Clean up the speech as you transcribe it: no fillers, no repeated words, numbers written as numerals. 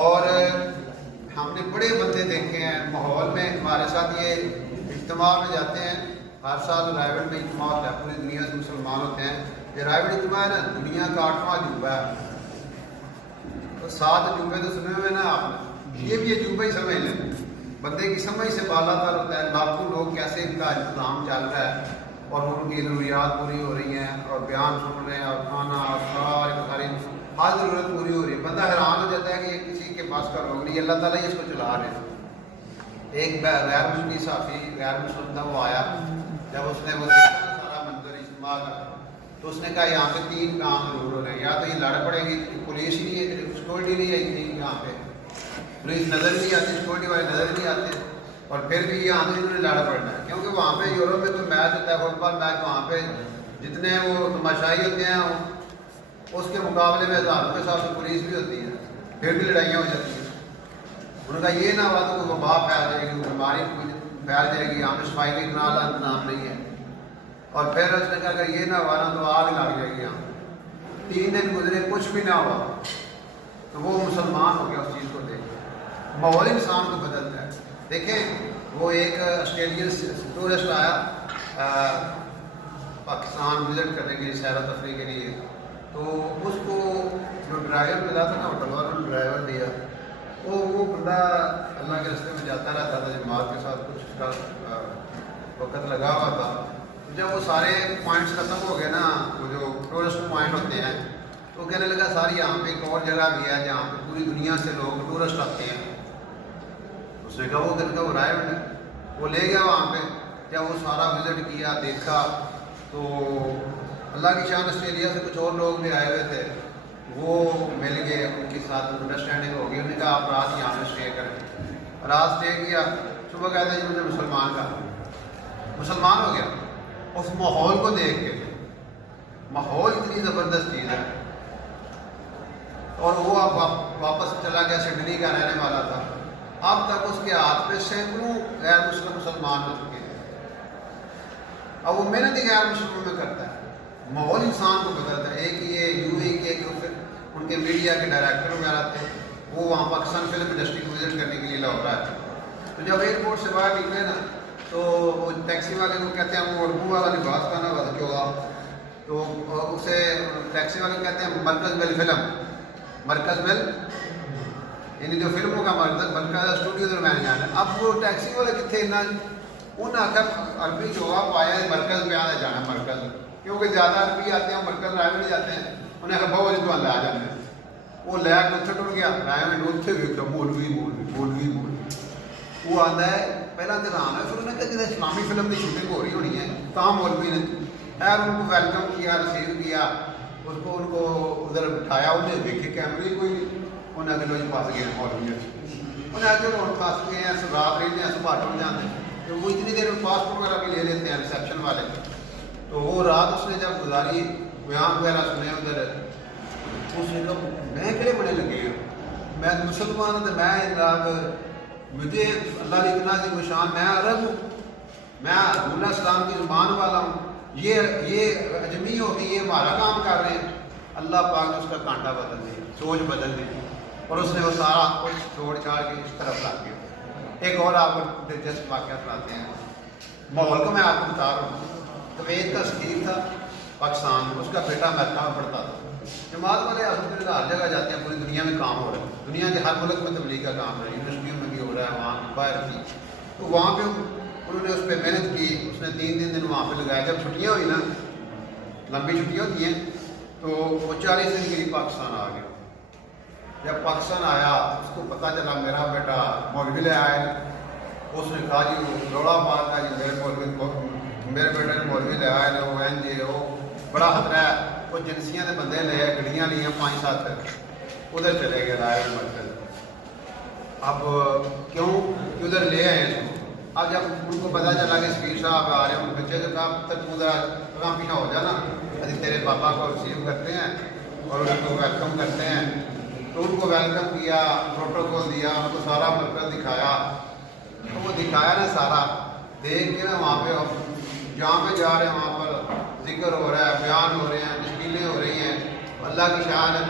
اور ہم نے بڑے بندے دیکھے ہیں ماحول میں، ہمارے ساتھ یہ اجتماع میں جاتے ہیں، ہر سال رائیوڈ میں اجتماع ہوتا ہے، پوری دنیا سے مسلمان ہوتے ہیں. یہ رائیوڈ اجتماع ہے نا، دنیا کا 8واں عجوبہ ہے. تو 7 عجوبے تو سنے ہوئے نا آپ نے، یہ بھی عجوبہ ہی سمجھ لیں. بندے کی سمجھ سے بالا تر ہوتا ہے. لاکھوں لوگ کیسے ان کا انتظام چل رہا ہے اور ان کی ضروریات پوری ہو رہی ہیں اور بیان سن رہے ہیں اور کھانا اور ساری ہر ضرورت پوری ہو رہی ہے. بندہ حیران ہو جاتا ہے کہ یہ کسی کے پاس کا لوگ نہیں، اللہ تعالیٰ ہی اس کو چلا رہے ہیں. ایک غیر مسلم صحافی غیر مسلم تھا، وہ آیا، جب اس نے وہ دیکھا سارا منظر اجتماع کا، تو اس نے کہا یہاں پہ 3 کام ضرور ہو رہے ہیں. یا تو یہ لڑ پڑے گی، پولیس ہی نہیں ہے، سیکورٹی نہیں آئی تھی یہاں پہ، پولیس نظر نہیں آتی، سیکورٹی والے نظر نہیں آتے، اور پھر بھی یہاں پہ انہوں نے لڑ پڑنا ہے. کیونکہ وہاں پہ یورپ میں کوئی میچ ہوتا ہے، فٹ بال میچ، وہاں پہ جتنے وہ تماشائی ہوتے ہیں اس کے مقابلے میں ہزاروں کے ساتھ پولیس بھی ہوتی ہے، پھر بھی لڑائیاں ہو جاتی ہیں. انہوں نے کہا یہ نہ ہوا تو کوئی وبا پھیل جائے گی، بیماری پھیل جائے گی، یہاں پہ صفائی کا اتنا انتظام نہیں ہے. اور پھر اس نے کہا اگر یہ نہ ہوا نا تو آگ لگ جائے گی. یہاں 3 دن گزرے، کچھ بھی نہ ہوا، تو وہ مسلمان ہو گیا اس چیز کو دیکھ کے. ماحول انسان کو بدلتا ہے. دیکھیں وہ ایک آسٹریلین ٹورسٹ آیا پاکستان وزٹ کرنے کے لیے، سیر و تفریح کے لیے. تو اس کو جو ڈرائیور ملا تھا نا، ہوٹل والوں نے ڈرائیور دیا، وہ بندہ اللہ کے راستے میں جاتا رہتا تھا، جماعت کے ساتھ کچھ اس کا وقت لگا ہوا تھا. جب وہ سارے پوائنٹس ختم ہو گئے نا، وہ جو ٹورسٹ پوائنٹ ہوتے ہیں، تو کہنے لگا ساری یہاں پہ ایک اور جگہ بھی ہے جہاں پہ پوری دنیا سے لوگ ٹورسٹ آتے ہیں. اس نے کہا وہ کہنے کا وہ رائیوڈ ہے. وہ لے گیا وہاں پہ. جب وہ سارا وزٹ کیا، دیکھا، تو اللہ کی شان آسٹریلیا سے کچھ اور لوگ بھی آئے ہوئے تھے، وہ مل گئے، ان کے ساتھ انڈرسٹینڈنگ ہو گئی. انہوں نے کہا آپ رات یہاں پہ اسٹے کریں. رات اسٹے کیا، صبح کہتے ہیں مجھے مسلمان ہو گیا. اس ماحول کو دیکھ کے، ماحول اتنی زبردست چیز ہے. اور وہ اب واپس چلا گیا، سڈنی کا رہنے والا تھا. اب تک اس کے ہاتھ پہ سینکڑوں غیر مسلم مسلمان ہو چکے ہیں. اب وہ محنت ہی غیر مسلموں میں کرتا ہے. ماحول انسان کو بدلتا ہے. ایک یہ یو اے کے ان کے میڈیا کے ڈائریکٹر وغیرہ تھے، وہ وہاں پاکستان فلم انڈسٹری کو وزٹ کرنے کے لیے لاہور آئے تھے. تو جب ایئرپورٹ سے باہر نکلے نا، تو وہ ٹیکسی والے کو کہتے ہیں، وہ اردو والا لباس پہنا ہوا تھا چوگا، تو اسے ٹیکسی والے کہتے ہیں مرکز مل فلم، مرکز مل یعنی جو فلموں کا مرکز اسٹوڈیو درمیان جانا ہے. اب وہ ٹیکسی والے کتنے انہوں نے آخر عربی جواب آیا ہے مرکز میں آنا جانا مرکز، کیونکہ زیادہ عربی آتے ہیں مرکز رائے میں جاتے ہیں. انہیں آخر بہت تو لے جاتے ہیں. وہ لے کے اتنے ٹر گیا رائے میں، اتنے بھی مولوی مولوی مولوی مولوی. وہ آتا ہے پہلا انتظام ہے. پھر انہوں نے کہا جیسے اسلامی فلم کی شوٹنگ ہو رہی ہونی ہے، تاہم مولوی نے خیر ان کو ویلکم کیا، ریسیو کیا، اس کو ان کو ادھر بٹھایا. انہیں دیکھے کیمرے کوئی نہیں. انہیں آگے لوگ پاس گئے مولوی، انہیں آگے لوگ پاس گئے ہیں، رات رہتے ہیں، صبح ٹوٹ جاتے ہیں. تو وہ اتنی دیر میں پاسپورٹ وغیرہ بھی لے لیتے ہیں ریسیپشن والے. تو وہ رات اس نے جب گزاری، بیان وغیرہ سنے ادھر، اس نے کہا میں کہڑے بڑے لگے ہوں، میں مسلمان ہوں، میں مجھے اللہ کی اتنا سی شان، میں عرب ہوں، میں رسول اسلام کی زبان والا ہوں، یہ اجمی ہو کے یہ ہمارا کام کر رہے ہیں. اللہ پاک نے اس کا کانٹا بدل دیا، سوچ بدل دی، اور اس نے وہ سارا کچھ چھوڑ چھاڑ کے اس طرف لا گیا. ایک اور آپ کو دلچسپ واقعہ سناتے ہیں. ماحول کو میں آپ کو بتا رہا ہوں. کویت کا سفیر تھا پاکستان میں، اس کا بیٹا امریکہ میں پڑھتا تھا. جماعت والے الحمدللہ ہر جگہ جاتے ہیں، پوری دنیا میں کام ہو رہا ہے، دنیا کے ہر ملک میں تبلیغ کا کام ہو رہا ہے، یونیورسٹیوں میں بھی ہو رہا ہے، وہاں باہر بھی. تو وہاں پہ انہوں نے اس پہ محنت کی. اس نے 3 دن وہاں پہ لگایا. جب چھٹیاں ہوئی نا، لمبی چھٹیاں ہوتی ہیں، تو وہ 40 دن کے لیے پاکستان آ گیا. جب پاکستان آیا، اس کو پتہ چلا میرا بیٹا مولوی لے آئے. اس نے کہا جی وہ روڑا مارتا ہے جی میرے بیٹے نے مولوی لے آئے، وہ این جی وہ بڑا خطرہ ہے. وہ ایجنسیاں نے بندے لے، گڈیاں لی ہیں 5-7 ادھر چلے گئے رائے مرکز. اب کیوں کہ ادھر لے آئے اس کو. اب جب ان کو پتہ چلا کہ سفیر صاحب آ رہے ہیں، ان بچے سے کہا تک ذرا پیچھا ہو جانا، ابھی تیرے پاپا کو ریسیو کرتے ہیں اور ان کو ویلکم کرتے ہیں. تو ان کو ویلکم کیا، پروٹوکول دیا، ان کو سارا مرکز دکھایا. تو وہ دکھایا نا سارا، دیکھ کے نا وہاں پہ جہاں پہ جا رہے ہیں وہاں پر ذکر ہو رہا ہے، بیان ہو رہے ہیں، تشکیلیں ہو رہی ہیں. اللہ کی شان ہے.